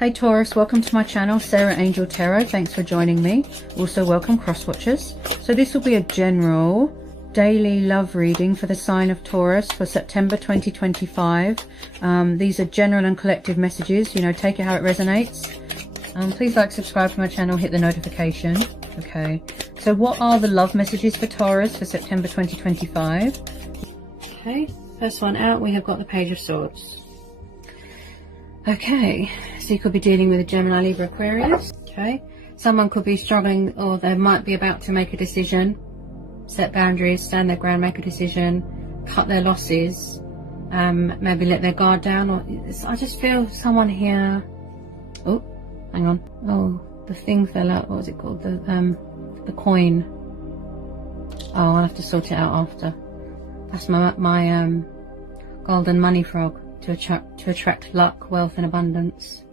Hey Taurus, welcome to my channel, Sarah Angel Tarot. Thanks for joining me. Also welcome cross watchers. So this will be a general daily love reading for the sign of Taurus for September 2025. These are general and collective messages, you know, take it how it resonates. Please like, subscribe to my channel, hit the notification. Okay, so what are the love messages for Taurus for September 2025? Okay, first one out, we have got the Page of Swords. Okay, so you could be dealing with a Gemini, Libra, Aquarius. Okay, someone could be struggling, or they might be about to make a decision, set boundaries, stand their ground, make a decision, cut their losses, maybe let their guard down. Or I just feel someone here. Oh, hang on. Oh, the thing fell out. What was it called? The coin. Oh, I'll have to sort it out after. That's my golden money frog. To attract luck, wealth and abundance.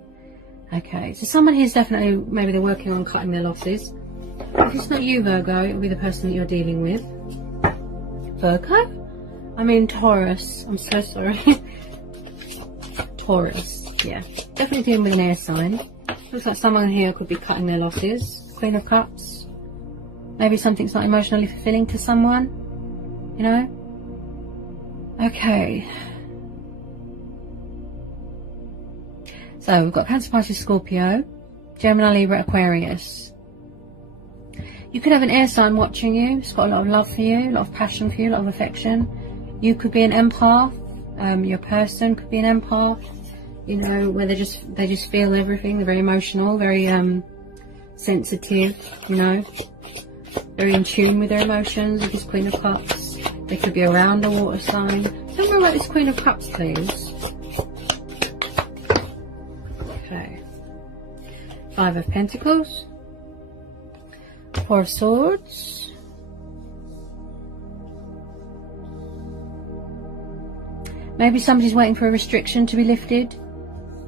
Okay, so someone here's definitely, maybe they're working on cutting their losses. If it's not you, Virgo, it'll be the person that you're dealing with. Virgo? I mean Taurus, I'm so sorry. Taurus, yeah. Definitely dealing with an air sign. Looks like someone here could be cutting their losses. Queen of Cups. Maybe something's not emotionally fulfilling to someone, you know? Okay. So we've got Cancer, Pisces, Scorpio, Gemini, Libra, Aquarius. You could have an air sign watching you. It's got a lot of love for you, a lot of passion for you, a lot of affection. You could be an empath. Your person could be an empath. You know, where they just feel everything. They're very emotional, very sensitive. You know, very in tune with their emotions. With this Queen of Cups, they could be around a water sign. Tell me about this Queen of Cups, please. Okay, Five of Pentacles, Four of Swords, maybe somebody's waiting for a restriction to be lifted.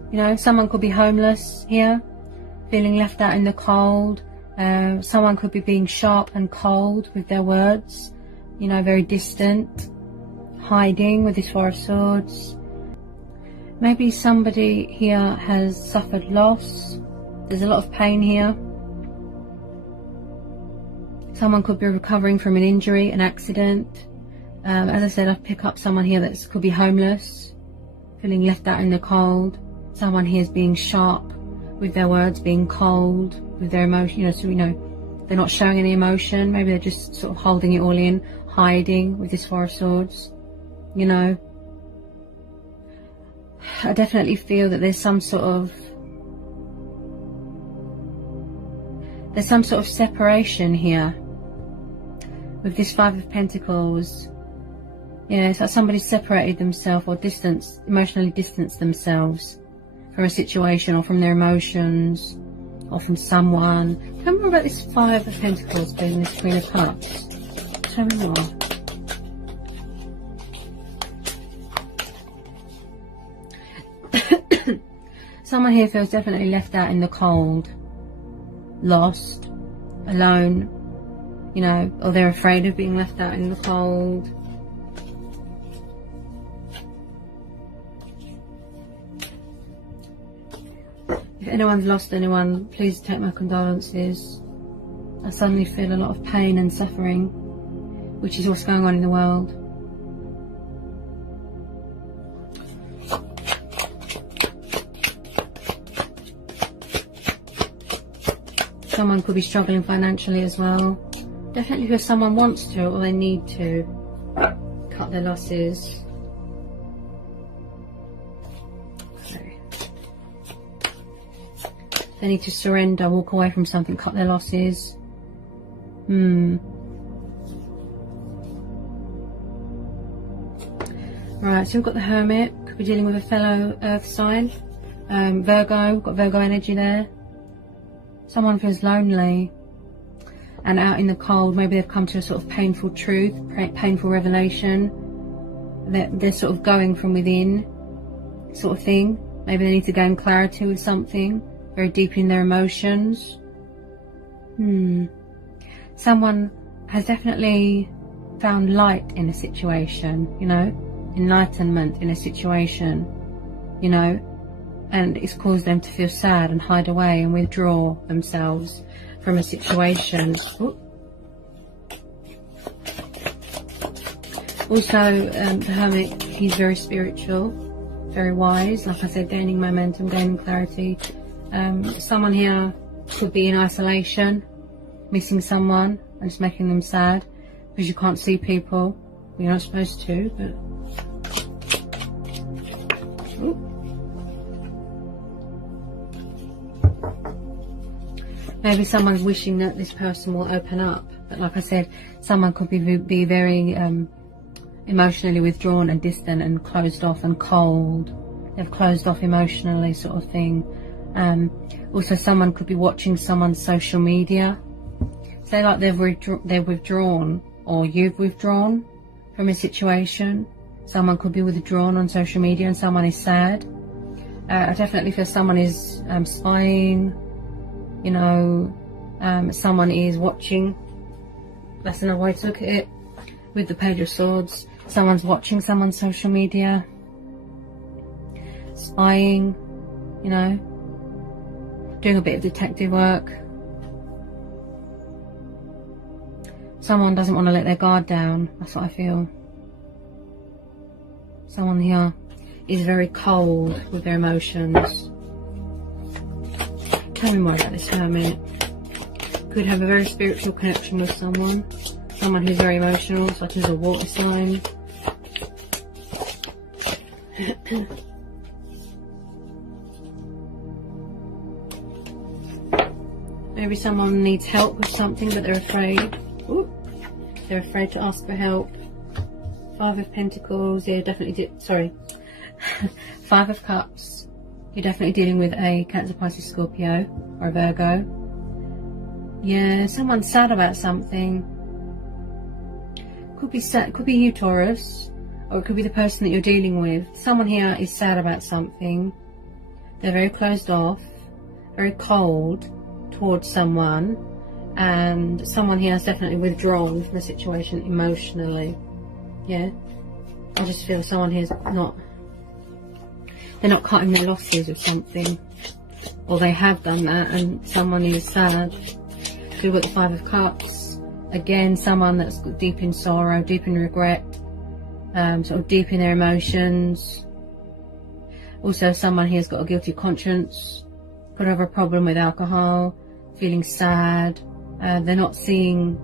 You know, someone could be homeless here, feeling left out in the cold. Someone could be being sharp and cold with their words, you know, very distant, hiding with this Four of Swords. Maybe somebody here has suffered loss. There's a lot of pain here. Someone could be recovering from an injury, an accident. As I said, I pick up someone here that could be homeless, feeling left out in the cold. Someone here is being sharp with their words, being cold with their emotion. You know, so you know they're not showing any emotion. Maybe they're just sort of holding it all in, hiding with this Four of Swords. You know. I definitely feel that there's some sort of separation here with this Five of Pentacles. Yeah, it's like somebody separated themselves or emotionally distanced themselves from a situation or from their emotions or from someone. Tell me more about this Five of Pentacles being this Queen of Cups. Tell me more. Someone here feels definitely left out in the cold, lost, alone, you know, or they're afraid of being left out in the cold. If anyone's lost anyone, please take my condolences. I suddenly feel a lot of pain and suffering, which is what's going on in the world. Someone could be struggling financially as well. Definitely because someone wants to or they need to cut their losses. Okay. They need to surrender, walk away from something, cut their losses. Right, so we've got the Hermit. Could be dealing with a fellow Earth sign. Virgo, we've got Virgo energy there. Someone feels lonely and out in the cold. Maybe they've come to a sort of painful truth, painful revelation. They're sort of going from within, sort of thing. Maybe they need to gain clarity with something, very deep in their emotions. Someone has definitely found light in a situation, you know, enlightenment in a situation, you know. and it's caused them to feel sad and hide away and withdraw themselves from a situation. Ooh. Also, the Hermit, he's very spiritual, very wise, like I said, gaining momentum, gaining clarity. Someone here could be in isolation, missing someone, and just making them sad because you can't see people. You're not supposed to, but... Ooh. Maybe someone's wishing that this person will open up, but like I said, someone could be very emotionally withdrawn and distant and closed off and cold. They've closed off emotionally, sort of thing. Also, someone could be watching someone's social media. Say like they've withdrawn, or you've withdrawn from a situation. Someone could be withdrawn on social media and someone is sad. I definitely feel someone is spying, you know, someone is watching. That's another way to look at it. With the Page of Swords, someone's watching someone's social media, spying, you know, doing a bit of detective work. Someone doesn't want to let their guard down. That's what I feel. Someone here is very cold with their emotions. Tell me more about this Hermit. Could have a very spiritual connection with someone. Someone who's very emotional, such as a water sign. Maybe someone needs help with something, but they're afraid. Ooh, they're afraid to ask for help. Five of Pentacles. Yeah, definitely. Sorry. Five of Cups. You're definitely dealing with a Cancer, Pisces, Scorpio, or a Virgo. Yeah, someone's sad about something. Could be sad, could be you, Taurus, or it could be the person that you're dealing with. Someone here is sad about something. They're very closed off, very cold towards someone, and someone here is definitely withdrawn from a situation emotionally. Yeah, I just feel someone here's not, they're not cutting their losses with something, or they have done that and someone is sad. So we've got the Five of Cups. Again, someone that's deep in sorrow, deep in regret, sort of deep in their emotions. Also, someone here's got a guilty conscience, could have a problem with alcohol, feeling sad. They're not seeing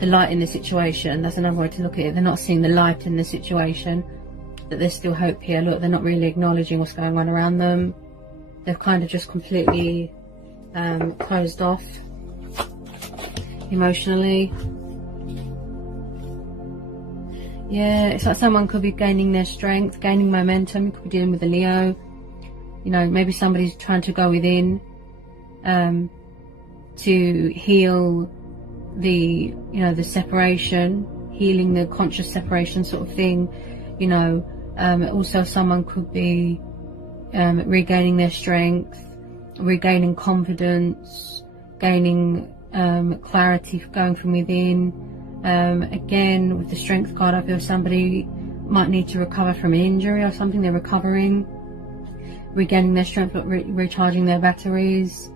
the light in the situation. That's another way to look at it. They're not seeing the light in the situation, that there's still hope here. Look, they're not really acknowledging what's going on around them. They've kind of just completely closed off emotionally. Yeah, it's like someone could be gaining their strength, gaining momentum. Could be dealing with a Leo. You know, maybe somebody's trying to go within to heal the, you know, the separation, healing the conscious separation sort of thing. You know, also someone could be regaining their strength, regaining confidence, gaining clarity, going from within. Again, with the Strength card, I feel somebody might need to recover from an injury or something. They're recovering, regaining their strength, but recharging their batteries.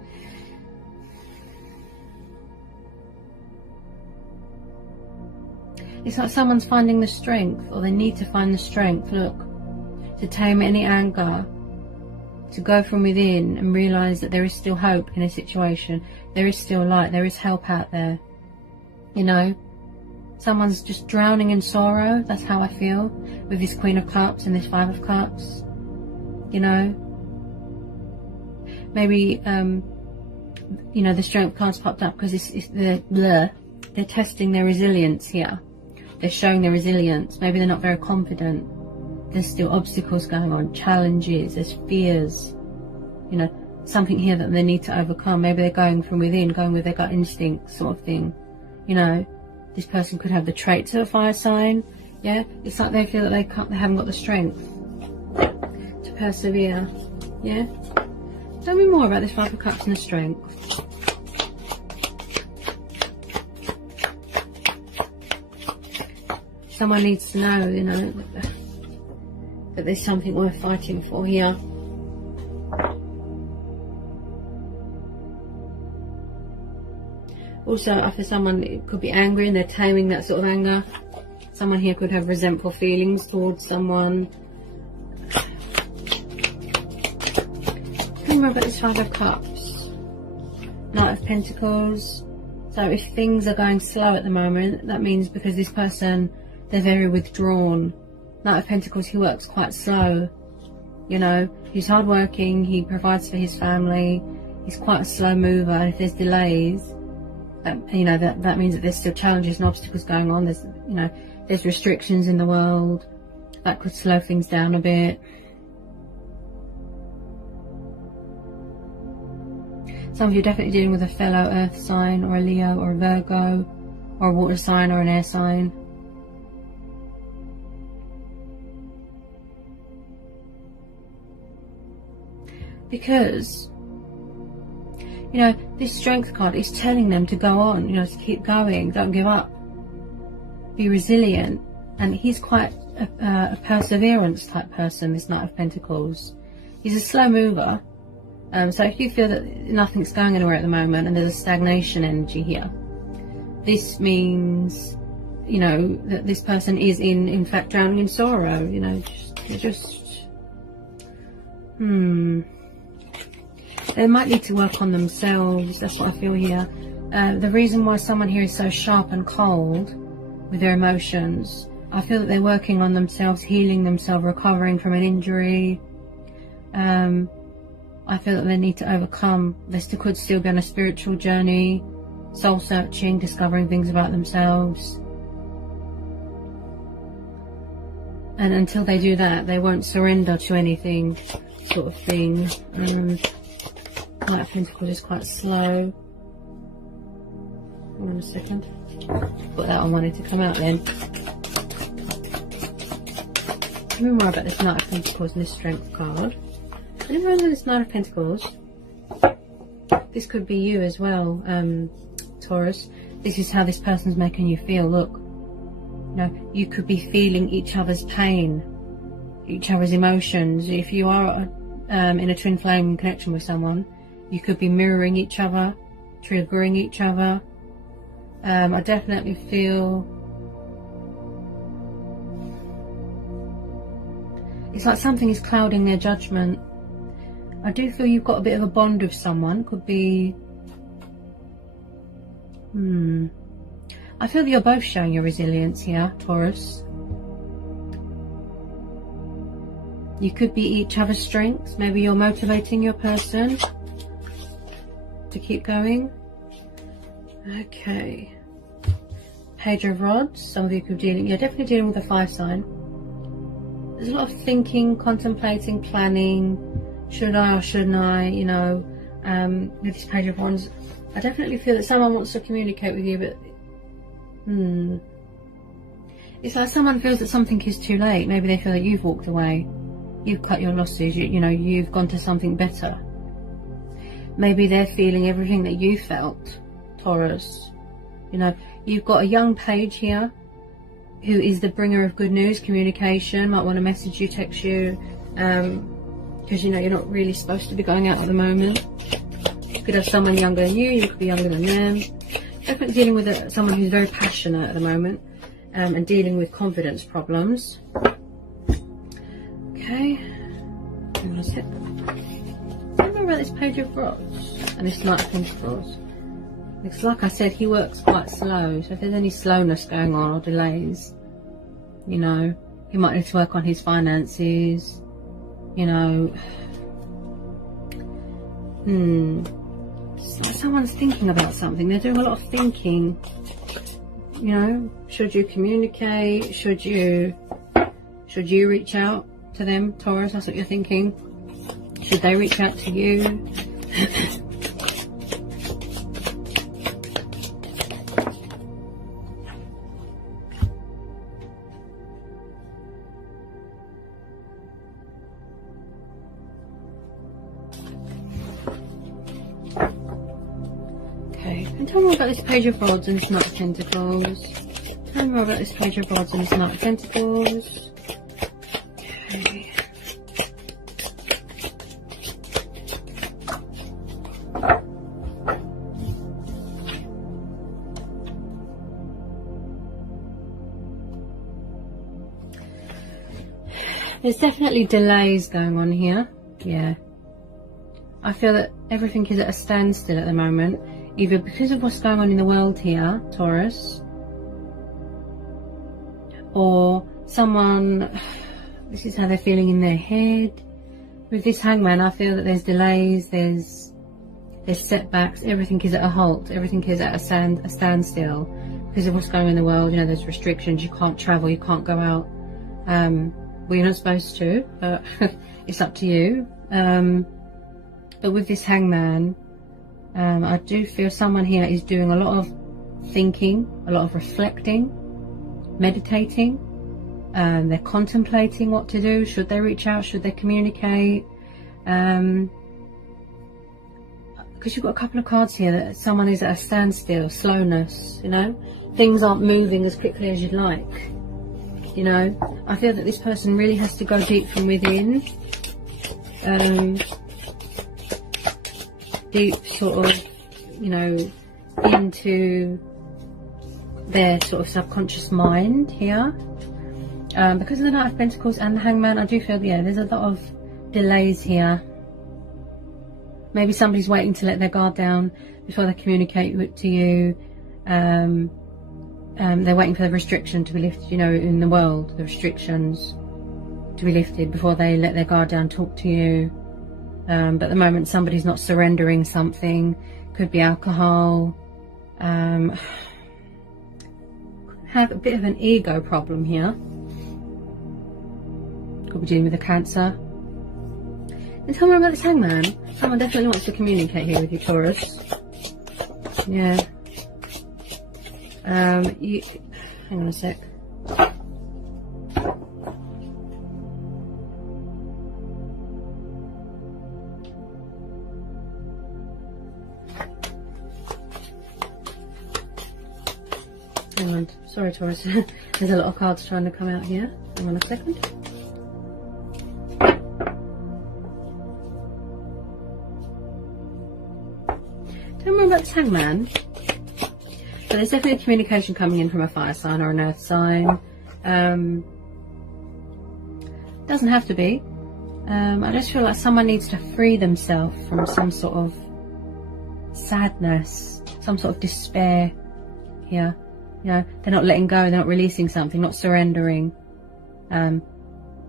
It's like someone's finding the strength, or they need to find the strength, look, to tame any anger, to go from within and realise that there is still hope in a situation. There is still light, there is help out there. You know, someone's just drowning in sorrow. That's how I feel with this Queen of Cups and this Five of Cups. You know, maybe you know, the Strength card's popped up because they're testing their resilience here. They're showing their resilience. Maybe they're not very confident. There's still obstacles going on, challenges, there's fears, you know, something here that they need to overcome. Maybe they're going from within, going with their gut instinct sort of thing. You know, this person could have the traits of a fire sign. Yeah, it's like they feel that they haven't got the strength to persevere. Yeah, tell me more about this Five of Cups and the Strength. Someone needs to know, you know, that there's something worth fighting for here. Also, for someone, it could be angry and they're taming that sort of anger. Someone here could have resentful feelings towards someone. Remember this Five of Cups, Knight of Pentacles. So if things are going slow at the moment, that means because this person, they're very withdrawn. Knight of Pentacles, he works quite slow. You know, he's hardworking, he provides for his family, he's quite a slow mover. And if there's delays, you know, that means that there's still challenges and obstacles going on. There's, you know, there's restrictions in the world that could slow things down a bit. Some of you are definitely dealing with a fellow earth sign, or a Leo, or a Virgo, or a water sign, or an air sign. Because, you know, this Strength card is telling them to go on, you know, to keep going, don't give up, be resilient. And he's quite a perseverance type person, this Knight of Pentacles. He's a slow mover. So if you feel that nothing's going anywhere at the moment and there's a stagnation energy here, this means, you know, that this person is in fact drowning in sorrow. You know, they might need to work on themselves. That's what I feel here. The reason why someone here is so sharp and cold with their emotions, I feel that they're working on themselves, healing themselves, recovering from an injury. I feel that they need to overcome. They could still be on a spiritual journey, soul searching, discovering things about themselves. And until they do that, they won't surrender to anything, sort of thing. Knight of Pentacles is quite slow. Hold on a second. Thought that one wanted to come out then. Tell me more about this Knight of Pentacles and this Strength card. Anyone with this Knight of Pentacles, this could be you as well, Taurus. This is how this person's making you feel. Look, you know, you could be feeling each other's pain, each other's emotions. If you are in a twin flame connection with someone, you could be mirroring each other, triggering each other. I definitely feel it's like something is clouding their judgment. I do feel you've got a bit of a bond with someone. Could be... I feel that you're both showing your resilience here, Taurus. You could be each other's strengths. Maybe you're motivating your person to keep going. Okay. Page of Rods. Some of you could be dealing... You're definitely dealing with a 5 sign. There's a lot of thinking, contemplating, planning. Should I or shouldn't I, you know, with this Page of Wands. I definitely feel that someone wants to communicate with you, but it's like someone feels that something is too late. Maybe they feel that you've walked away, you've cut your losses, you know, you've gone to something better. Maybe they're feeling everything that you felt, Taurus. You know, you've got a young page here who is the bringer of good news, communication, might want to message you, text you, because you know you're not really supposed to be going out at the moment. You could have someone younger than you, you could be younger than them. Definitely dealing with someone who's very passionate at the moment, and dealing with confidence problems. Okay, hang on a sec. Remember about this Page of Rods and this Knight of Pentacles. Because like I said, he works quite slow, so if there's any slowness going on or delays, you know, he might need to work on his finances. You know, it's like someone's thinking about something. They're doing a lot of thinking. You know, should you communicate? Should you reach out to them, Taurus? That's what you're thinking. Should they reach out to you? And tell me more about this Page of Rods and this Knight of Pentacles. Tell me more about this Page of Rods and this Knight of Pentacles. Okay. There's definitely delays going on here. Yeah. I feel that everything is at a standstill at the moment, either because of what's going on in the world here, Taurus, or someone, this is how they're feeling in their head. With this Hangman, I feel that there's delays, there's setbacks, everything is at a halt, everything is at a standstill because of what's going on in the world. You know, there's restrictions, you can't travel, you can't go out. Well, you're not supposed to, but it's up to you. But with this Hangman, I do feel someone here is doing a lot of thinking, a lot of reflecting, meditating. They're contemplating what to do. Should they reach out? Should they communicate? Because you've got a couple of cards here that someone is at a standstill, slowness, you know, things aren't moving as quickly as you'd like. You know, I feel that this person really has to go deep from within, deep sort of, you know, into their sort of subconscious mind here. Because of the Knight of Pentacles and the Hangman, I do feel, yeah, there's a lot of delays here. Maybe somebody's waiting to let their guard down before they communicate to you. They're waiting for the restriction to be lifted, you know, in the world, the restrictions to be lifted before they let their guard down, talk to you. But at the moment, somebody's not surrendering something. Could be alcohol. Have a bit of an ego problem here. Could be dealing with a Cancer. And tell me about this Hangman. Someone definitely wants to communicate here with you, Taurus. Yeah. Hang on a sec. Hang on. Sorry, Taurus. There's a lot of cards trying to come out here. Hang on a second. Tell me about this Hangman. So there's definitely communication coming in from a fire sign or an earth sign. Doesn't have to be. I just feel like someone needs to free themselves from some sort of sadness, some sort of despair here. You know, they're not letting go, they're not releasing something, not surrendering.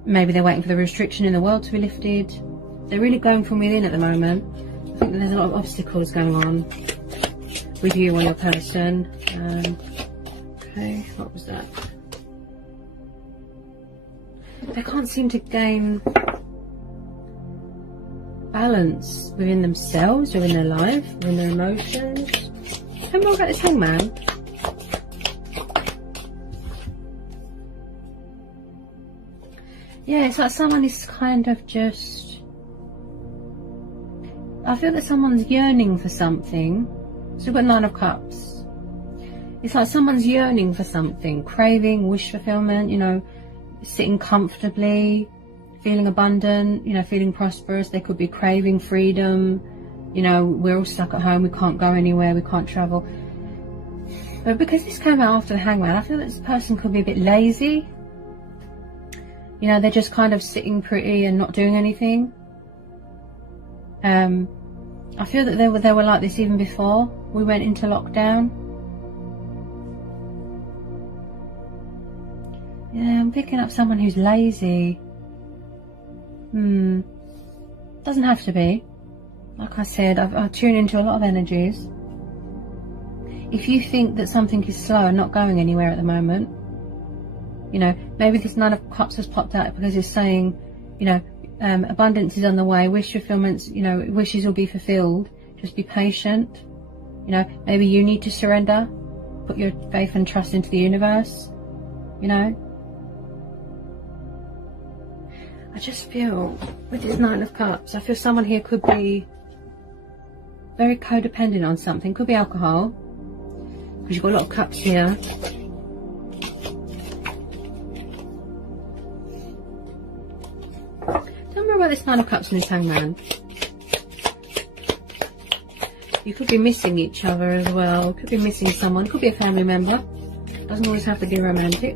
Maybe they're waiting for the restriction in the world to be lifted. They're really going from within at the moment. I think that there's a lot of obstacles going on with you or your person. Okay, what was that? They can't seem to gain balance within themselves, within their life, within their emotions. Tell me more about this Hangman. Yeah, it's like someone is kind of just... I feel that someone's yearning for something. So we've got Nine of Cups. It's like someone's yearning for something, craving, wish fulfillment, you know, sitting comfortably, feeling abundant, you know, feeling prosperous. They could be craving freedom. You know, we're all stuck at home, we can't go anywhere, we can't travel. But because this came out after the Hangman, I feel that this person could be a bit lazy. You know, they're just kind of sitting pretty and not doing anything. I feel that they were like this even before we went into lockdown. Yeah, I'm picking up someone who's lazy. Doesn't have to be. Like I said, I tune into a lot of energies. If you think that something is slow and not going anywhere at the moment, you know, maybe this Nine of Cups has popped out because it's saying, you know, abundance is on the way, wish fulfillments, you know, wishes will be fulfilled. Just be patient. You know, maybe you need to surrender, put your faith and trust into the universe, you know. I just feel, with this Nine of Cups, I feel someone here could be very codependent on something. Could be alcohol, because you've got a lot of cups here. Tell me about this Nine of Cups and this Hangman. You could be missing each other as well. Could be missing someone. Could be a family member. Doesn't always have to be romantic.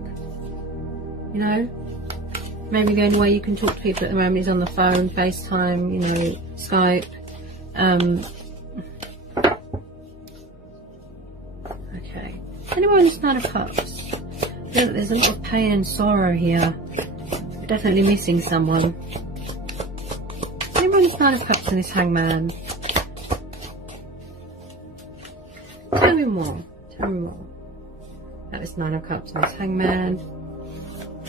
You know. Maybe the only way you can talk to people at the moment is on the phone, FaceTime, you know, Skype. Okay. Anyone in this Nine of Cups? There's a lot of pain and sorrow here. You're definitely missing someone. Anyone in this Nine of Cups and this Hangman? Tell me more. Tell me more. That is Nine of Cups and this Hangman.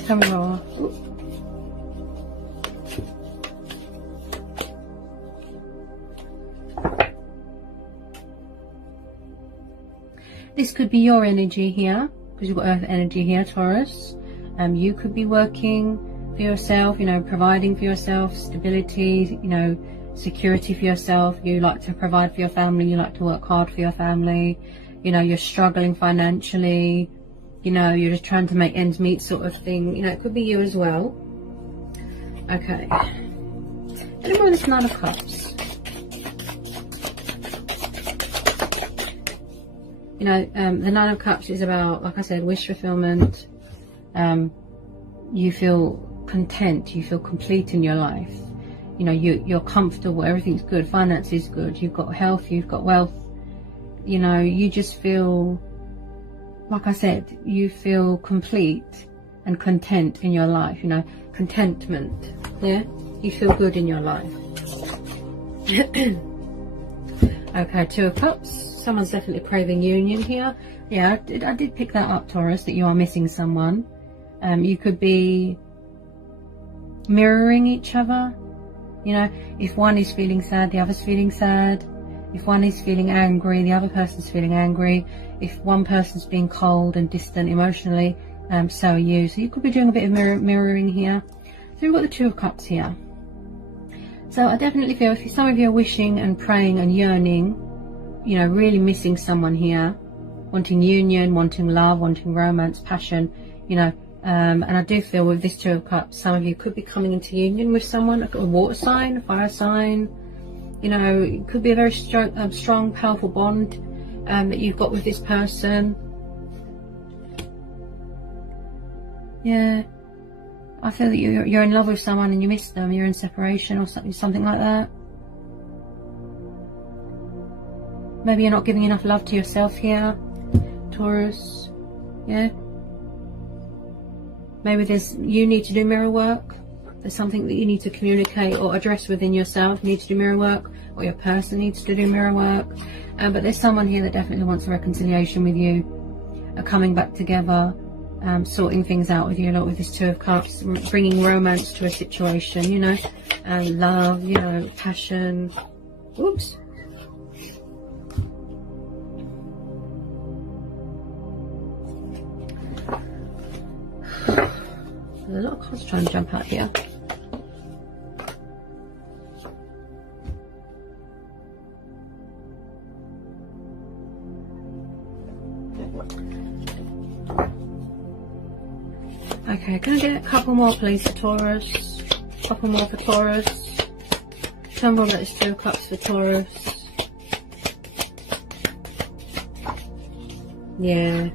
Tell me more. Ooh. This could be your energy here, because you've got Earth energy here, Taurus. You could be working for yourself, you know, providing for yourself, stability, you know, security for yourself. You like to provide for your family, you like to work hard for your family. You know, you're struggling financially, you know, you're just trying to make ends meet sort of thing. You know, it could be you as well. Okay. Anyone with this Nine of Cups? You know, the Nine of Cups is about, like I said, wish fulfillment. You feel content, you feel complete in your life. You know, you're comfortable, everything's good, finance is good, you've got health, you've got wealth. You know, you just feel, like I said, you feel complete and content in your life. You know, contentment. Yeah, you feel good in your life. Okay, Two of Cups. Someone's definitely craving union here. Yeah, I did pick that up, Taurus, that you are missing someone. You could be mirroring each other. You know, if one is feeling sad, the other's feeling sad. If one is feeling angry, the other person's feeling angry. If one person's being cold and distant emotionally, so are you. So you could be doing a bit of mirroring here. So we've got the Two of Cups here. So I definitely feel if some of you are wishing and praying and yearning, you know, really missing someone here, wanting union, wanting love, wanting romance, passion, you know, and I do feel with this Two of Cups, some of you could be coming into union with someone, like a water sign, a fire sign. You know, it could be a very strong, powerful bond that you've got with this person. Yeah, I feel that you're in love with someone and you miss them, you're in separation or something like that. Maybe you're not giving enough love to yourself here, Taurus. Yeah. Maybe you need to do mirror work. There's something that you need to communicate or address within yourself. You need to do mirror work, or your person needs to do mirror work. But there's someone here that definitely wants a reconciliation with you, coming back together, sorting things out with you. A lot with this Two of Cups, bringing romance to a situation. You know, love. You know, passion. Oops. There's a lot of cards trying to jump out here. Okay, can I get a couple more please for Taurus? A couple more for Taurus. Tell me that it's Two of Cups for Taurus. Yeah.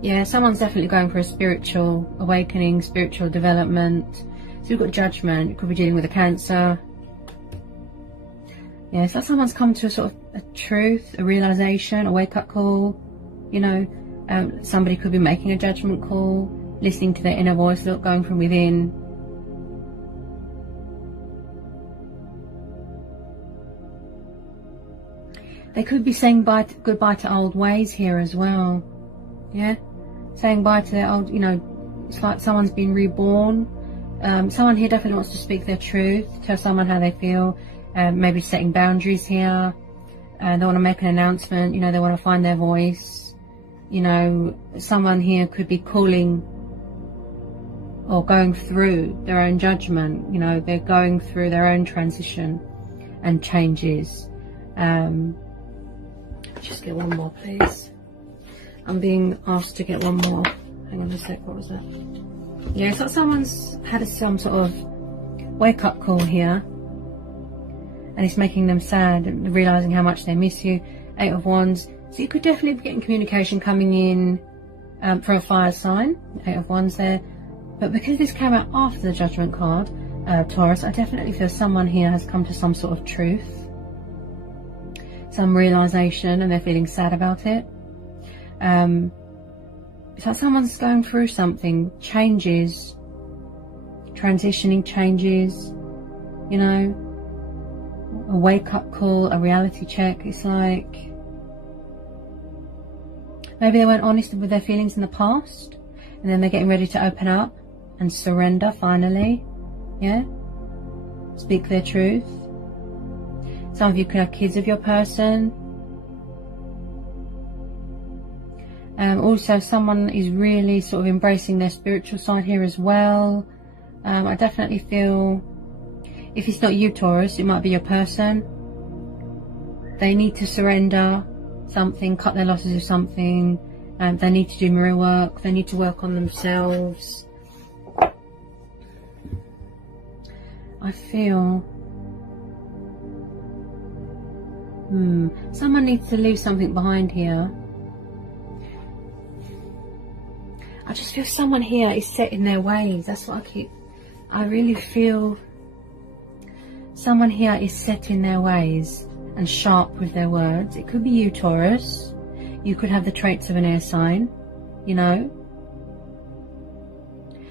Yeah, someone's definitely going for a spiritual awakening, spiritual development. So we've got Judgment. You could be dealing with a Cancer. Yeah, it's like someone's come to a sort of a truth, a realization, a wake-up call. You know, somebody could be making a judgment call, listening to their inner voice, going from within. They could be saying goodbye to old ways here as well. Yeah, saying bye to their old, you know, it's like someone's been reborn. Someone here definitely wants to speak their truth, tell someone how they feel, maybe setting boundaries here. They want to make an announcement, you know, they want to find their voice. You know, someone here could be calling or going through their own judgment. You know, they're going through their own transition and changes. Just get one more, please. I'm being asked to get one more. Hang on a sec, what was that? Yeah, it's like someone's had some sort of wake-up call here. And it's making them sad and realising how much they miss you. Eight of Wands. So you could definitely be getting communication coming in for a fire sign. Eight of Wands there. But because this came out after the Judgment card, Taurus, I definitely feel someone here has come to some sort of truth, some realization, and they're feeling sad about it. It's like someone's going through something, changes, transitioning, changes, you know, a wake-up call, a reality check. It's like maybe they weren't honest with their feelings in the past, and then they're getting ready to open up and surrender finally. Yeah, speak their truth. Some of you could have kids of your person. Also, someone is really sort of embracing their spiritual side here as well. I definitely feel, if it's not you, Taurus, it might be your person. They need to surrender something, cut their losses of something. They need to do mirror work. They need to work on themselves. I feel someone needs to leave something behind here. I just feel someone here is set in their ways. That's what I really feel someone here is set in their ways and sharp with their words. It could be you, Taurus. You could have the traits of an air sign, you know.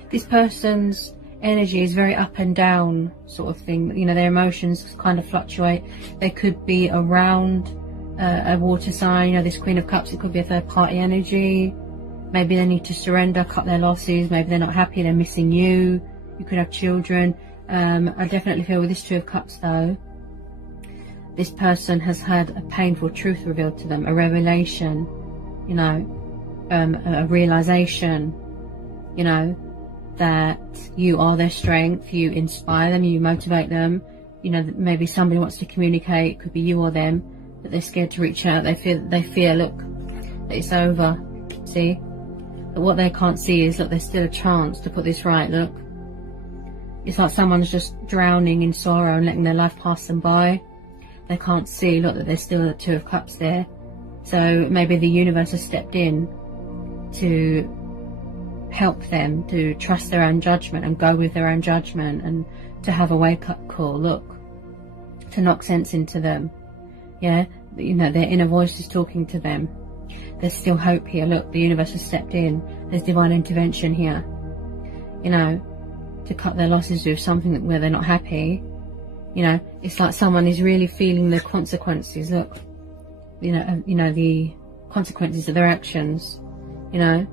This person's energy is very up and down sort of thing. You know, their emotions kind of fluctuate. They could be around a water sign, you know, this Queen of Cups. It could be a third party energy. Maybe they need to surrender, cut their losses. Maybe they're not happy, they're missing you. You could have children. I definitely feel with this Two of Cups though, this person has had a painful truth revealed to them, a revelation, you know, a realization, you know, that you are their strength, you inspire them, you motivate them. You know, that maybe somebody wants to communicate, it could be you or them, but they're scared to reach out. They fear, look, that it's over. See? But what they can't see is, look, there's still a chance to put this right. Look, it's like someone's just drowning in sorrow and letting their life pass them by. They can't see, look, that there's still a Two of Cups there. So maybe the universe has stepped in to help them to trust their own judgment and go with their own judgment, and to have a wake-up call, look, to knock sense into them. Yeah, you know, their inner voice is talking to them. There's still hope here. Look, the universe has stepped in. There's divine intervention here, you know, to cut their losses with something where they're not happy. You know, it's like someone is really feeling the consequences. Look, you know the consequences of their actions, you know.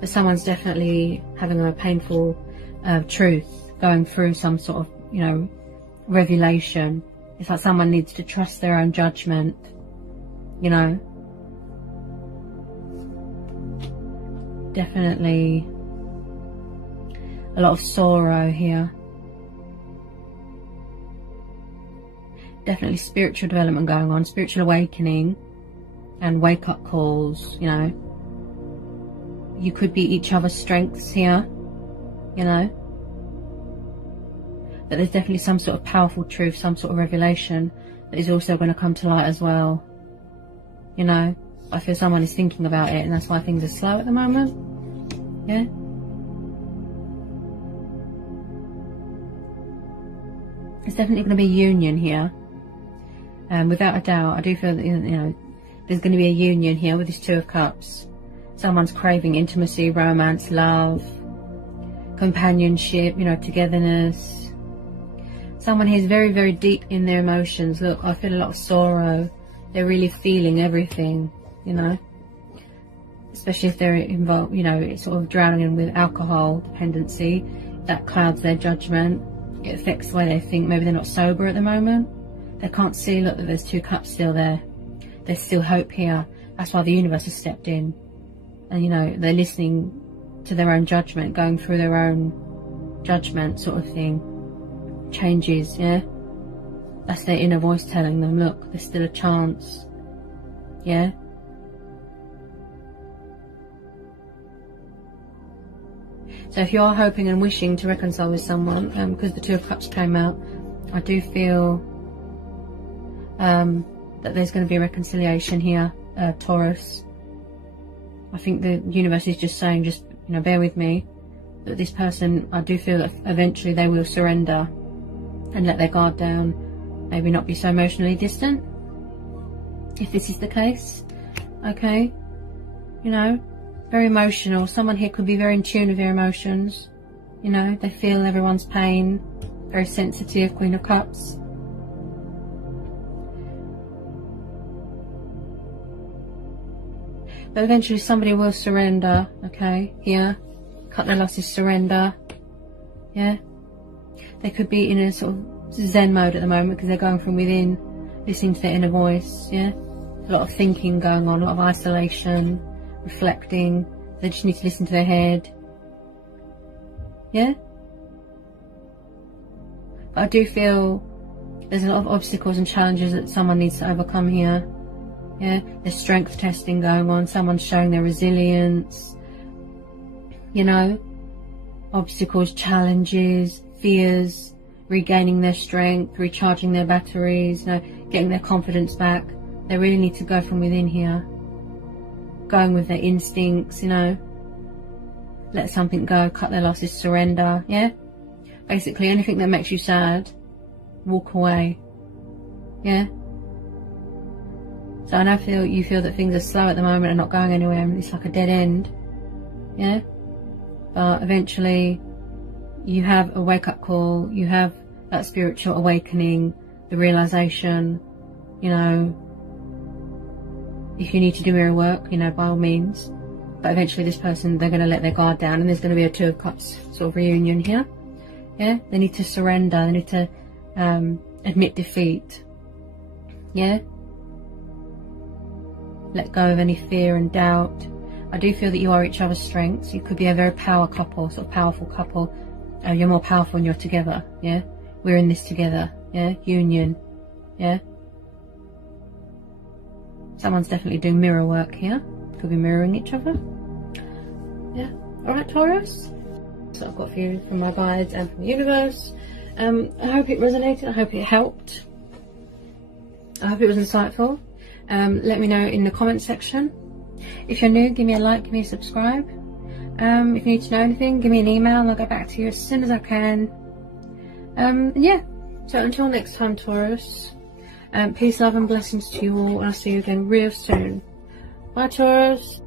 But someone's definitely having a painful truth, going through some sort of, you know, revelation. It's like someone needs to trust their own judgment, you know. Definitely a lot of sorrow here. Definitely spiritual development going on, spiritual awakening and wake-up calls, you know. You could be each other's strengths here, you know. But there's definitely some sort of powerful truth, some sort of revelation that is also going to come to light as well. You know, I feel someone is thinking about it, and that's why things are slow at the moment. Yeah. There's definitely going to be a union here. Without a doubt, I do feel that, you know, there's going to be a union here with this Two of Cups. Someone's craving intimacy, romance, love, companionship, you know, togetherness. Someone here is very, very deep in their emotions. Look, I feel a lot of sorrow. They're really feeling everything, you know. Especially if they're involved, you know, it's sort of drowning in with alcohol dependency. That clouds their judgment. It affects the way they think. Maybe they're not sober at the moment. They can't see, look, that there's Two Cups still there. There's still hope here. That's why the universe has stepped in. And, you know, they're listening to their own judgment, going through their own judgment sort of thing. Changes, yeah. That's their inner voice telling them, look, there's still a chance. Yeah. So if you are hoping and wishing to reconcile with someone, because the Two of Cups came out, I do feel that there's going to be a reconciliation here, Taurus. I think the universe is just saying, just, you know, bear with me, that this person, I do feel that eventually they will surrender and let their guard down, maybe not be so emotionally distant, if this is the case. Okay, you know, very emotional. Someone here could be very in tune with their emotions, you know, they feel everyone's pain, very sensitive, Queen of Cups. But eventually somebody will surrender, okay, here, cut their losses, surrender, yeah. They could be in a sort of Zen mode at the moment because they're going from within, listening to their inner voice, yeah. A lot of thinking going on, a lot of isolation, reflecting. They just need to listen to their head, yeah. But I do feel there's a lot of obstacles and challenges that someone needs to overcome here. Yeah, there's strength testing going on, someone's showing their resilience, you know, obstacles, challenges, fears, regaining their strength, recharging their batteries, you know, getting their confidence back. They really need to go from within here, going with their instincts, you know, let something go, cut their losses, surrender, yeah. Basically anything that makes you sad, walk away, yeah. So I know you feel that things are slow at the moment and not going anywhere, and it's like a dead end, yeah. But eventually you have a wake-up call, you have that spiritual awakening, the realization, you know, if you need to do mirror work, you know, by all means. But eventually this person, they're going to let their guard down, and there's going to be a Two of Cups sort of reunion here, yeah. They need to surrender, they need to admit defeat, yeah. Let go of any fear and doubt. I do feel that you are each other's strengths. You could be a very power couple, sort of powerful couple. You're more powerful when you're together, yeah. We're in this together, yeah. Union, yeah. Someone's definitely doing mirror work here. Could be mirroring each other, yeah. Alright, Taurus, so I've got a few from my guides and from the universe. I hope it resonated, I hope it helped, I hope it was insightful. Let me know in the comment section. If you're new, give me a like, give me a subscribe. If you need to know anything, give me an email and I'll get back to you as soon as I can. And yeah, so until next time, Taurus, peace, love and blessings to you all, and I'll see you again real soon. Bye, Taurus.